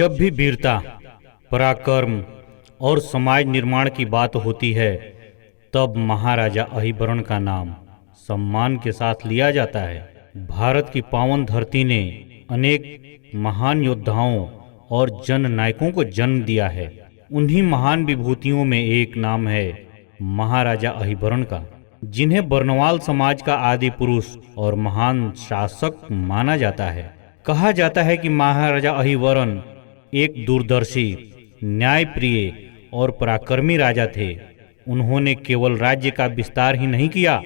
जब भी वीरता, पराक्रम और समाज निर्माण की बात होती है, तब महाराजा अहिबरन का नाम सम्मान के साथ लिया जाता है। भारत की पावन धरती ने अनेक महान योद्धाओं और जन नायकों को जन्म दिया है। उन्हीं महान विभूतियों में एक नाम है महाराजा अहिबरन का, जिन्हें बरनवाल समाज का आदि पुरुष और महान शासक माना जाता है। कहा जाता है कि महाराजा अहिबरन एक दूरदर्शी, न्यायप्रिय और पराक्रमी राजा थे। उन्होंने केवल राज्य का विस्तार ही नहीं किया,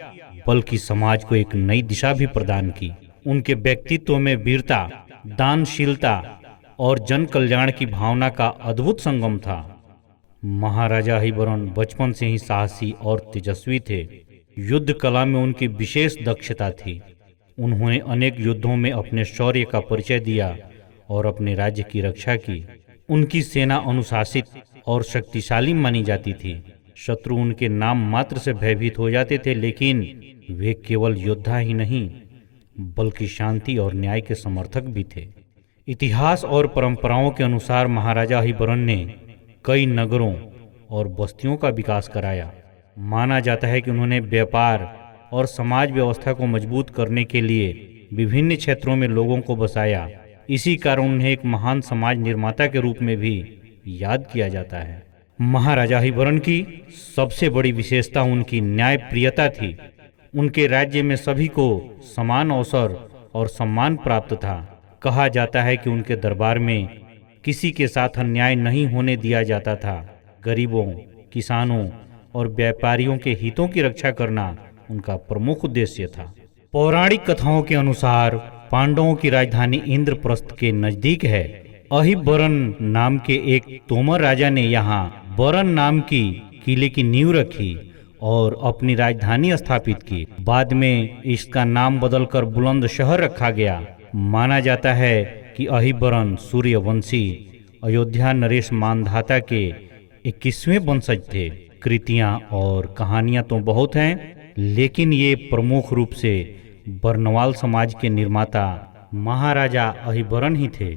बल्कि समाज को एक नई दिशा भी प्रदान की। उनके व्यक्तित्व में वीरता, दानशीलता और जन कल्याण की भावना का अद्भुत संगम था। महाराजा अहिबरन बचपन से ही साहसी और तेजस्वी थे। युद्ध कला में उनकी विशेष दक्षता थी। उन्होंने अनेक युद्धों में अपने शौर्य का परिचय दिया और अपने राज्य की रक्षा की। उनकी सेना अनुशासित और शक्तिशाली मानी जाती थी। शत्रु उनके नाम मात्र से भयभीत हो जाते थे, लेकिन वे केवल योद्धा ही नहीं, बल्कि शांति और न्याय के समर्थक भी थे। इतिहास और परंपराओं के अनुसार महाराजा अहिबरन ने कई नगरों और बस्तियों का विकास कराया। माना जाता है कि उन्होंने व्यापार और समाज व्यवस्था को मजबूत करने के लिए विभिन्न क्षेत्रों में लोगों को बसाया। इसी कारण उन्हें एक महान समाज निर्माता के रूप में भी याद किया जाता है। महाराजा अहिबरन की सबसे बड़ी विशेषता उनकी न्यायप्रियता थी। उनके राज्य में सभी को समान अवसर और सम्मान प्राप्त था। कहा जाता है कि उनके दरबार में किसी के साथ अन्याय नहीं होने दिया जाता था। गरीबों, किसानों और व्यापारियों के हितों की रक्षा करना उनका प्रमुख उद्देश्य था। पौराणिक कथाओं के अनुसार पांडवों की राजधानी इंद्रप्रस्थ के नजदीक है। अहिबरन नाम के एक तोमर राजा ने यहाँ बरन नाम की किले की नींव रखी और अपनी राजधानी स्थापित की। बाद में इसका नाम बदलकर बुलंदशहर रखा गया। माना जाता है कि अहिबरन सूर्यवंशी अयोध्या नरेश मानधाता के 21वें वंशज थे। कृतियां और कहानियां तो बहुत हैं, लेकिन ये प्रमुख रूप से बरनवाल समाज के निर्माता महाराजा अहिबरन ही थे।